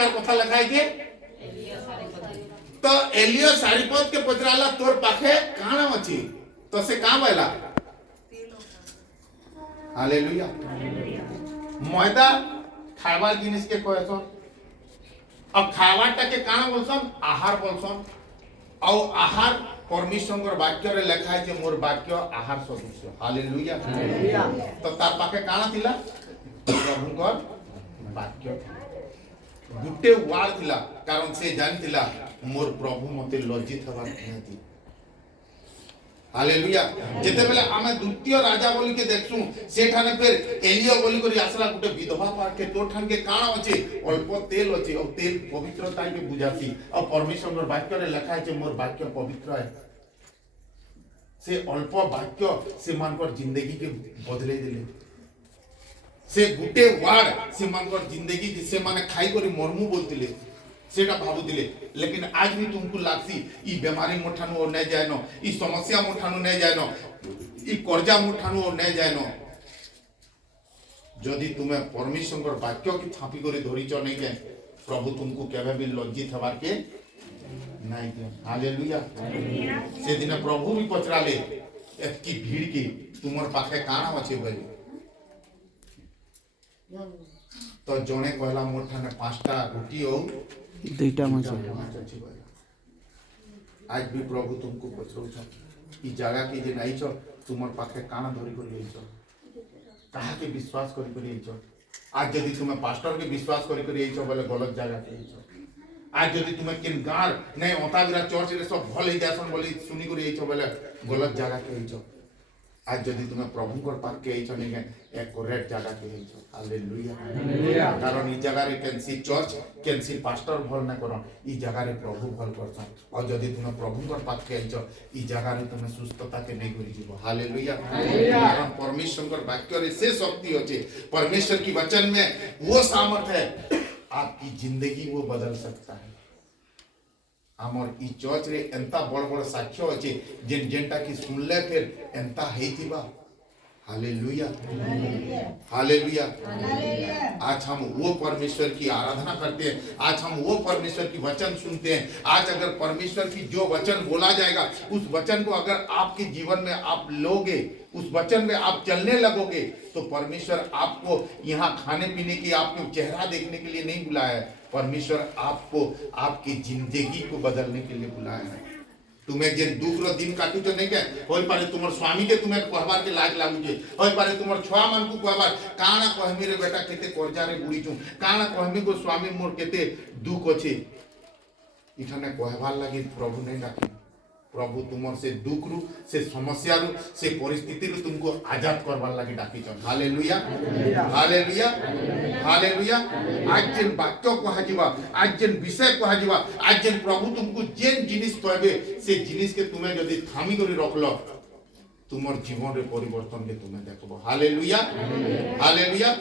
car कथा लिखाई जे तो एलियो सारिपत के पचराला तोर पाखे काना अछि तो से का बोला हालेलुया मैदा खाइबार जिनिस के कहसन अब खाइबारटा के काना बोलसन आहार बोलसन और आहार परमेश्वर वाक्य रे लिखा है जे मोर वाक्य आहार सदृश हालेलुया तो तार पाखे काना थिला प्रभुकर वाक्य गुटे वार थिला कारण से जानथिला मोर प्रभु मते लज्जित हवा नियति हालेलुया जेते बेले आमे द्वितीय राजा बोली के देखसु सेठाने फिर एलियो बोली करी आसला गुटे विधवा पार के तो ठान के काना अछि अल्प तेल अछि और तेल पवित्रता के बुझाती और परमेश्वर वाक्य रे लिखा है जे मोर वाक्य पवित्र है से अल्प वाक्य से मानकर जिंदगी के बदले दिले से गुटे वार से मानकर जिंदगी के से माने खाई करी मरमु बोलतिले सेटा भाबुतिले लेकिन आज भी तुमको लागसी ई बीमारी मोठानु और नहीं जायनो ई समस्या मोठानु नहीं जायनो ई कर्जा मोठानु और नहीं जायनो यदि तुम्हें परमेश्वर वाक्य की थापी करी धरिच नहीं के प्रभु तुमको केबे भी लज्जित हबार के नहीं दे हालेलुया से दिन प्रभु भी पचराले एतकी भीड़ की तुमर पाखे काना अछि बोली तो जने कहला मोठाने 5टा रोटी और 2टा माछ आज भी प्रभु तुमको पचरौछ ई जगह के जे नहीं छ तुमर पाखे काना धरी कर लेछ कहा के विश्वास करी कर लेछ आज यदि तुम्हें पास्टर के विश्वास करी कर लेछ बोले गलत जगह के लेछ आज यदि तुम्हें किन गार नहीं ओताबिरा चर्च रे सब भल ही जासन बोली सुनी कर लेछ बोले गलत जगह के लेछ आज यदि तुम्हें प्रभु कर पार के लेछ नहीं एक करेक्ट जगह के लेछ हालेलुया कारण ई जगह रे कैंसी चर्च कैंसी पास्टर भल ना करो ई जगह रे प्रभु भल करछन और यदि तुम्हें प्रभु कर पार के लेछ ई जगह रे तुम्हें सुस्थता के नहीं करी जीवो हालेलुया कारण परमेश्वर कर वाक्य रे से शक्ति होचे परमेश्वर की वचन में वो सामर्थ है आपकी जिंदगी वो बदल सकता है हमर ई चर्च रे एंता बड़ बड़ साक्ष्य अछि जेन जेंटा की सुनले फिर एंता हेतिबा हालेलुया हालेलुया आज हम वो परमेश्वर की आराधना करते हैं आज हम वो परमेश्वर की वचन सुनते हैं आज अगर परमेश्वर की जो वचन बोला जाएगा उस वचन को अगर आपके जीवन में आप लोगे उस वचन में आप चलने लगोगे तो परमेश्वर आपको यहाँ खाने पीने की आपको चेहरा देखने के लिए नहीं बुलाया है परमेश्वर आपको आपकी जिंदगी को बदलने के लिए बुलाया है तुम्हें जे दुख रो दिन काटू तो नहीं के होई पारे तुमर स्वामी के तुम्हें कहबार के लाज लागु जे होई पारे तुमर छुआ मन को कहबार काना कहमी रे बेटा केते कर्जा रे बुड़ी छु काना कहमी को स्वामी मोर केते दुख अछि इठाने कहबार लागि प्रभु नहीं डाके प्रभु तुमर से दुख रु से समस्या रु से परिस्थिति रु तुमको आजाद करबार लागि डाकी छ हालेलुया हालेलुया हालेलुया आज जेन वाक्य कहा जीवा आज जेन विषय कहा जीवा आज जेन प्रभु तुमको जेन जिनिस कहबे से जिनिस के तुम्हें यदि थामी करी रखलो तुमर जीवन रे परिवर्तन के तुम्हें देखबो हालेलुया हालेलुया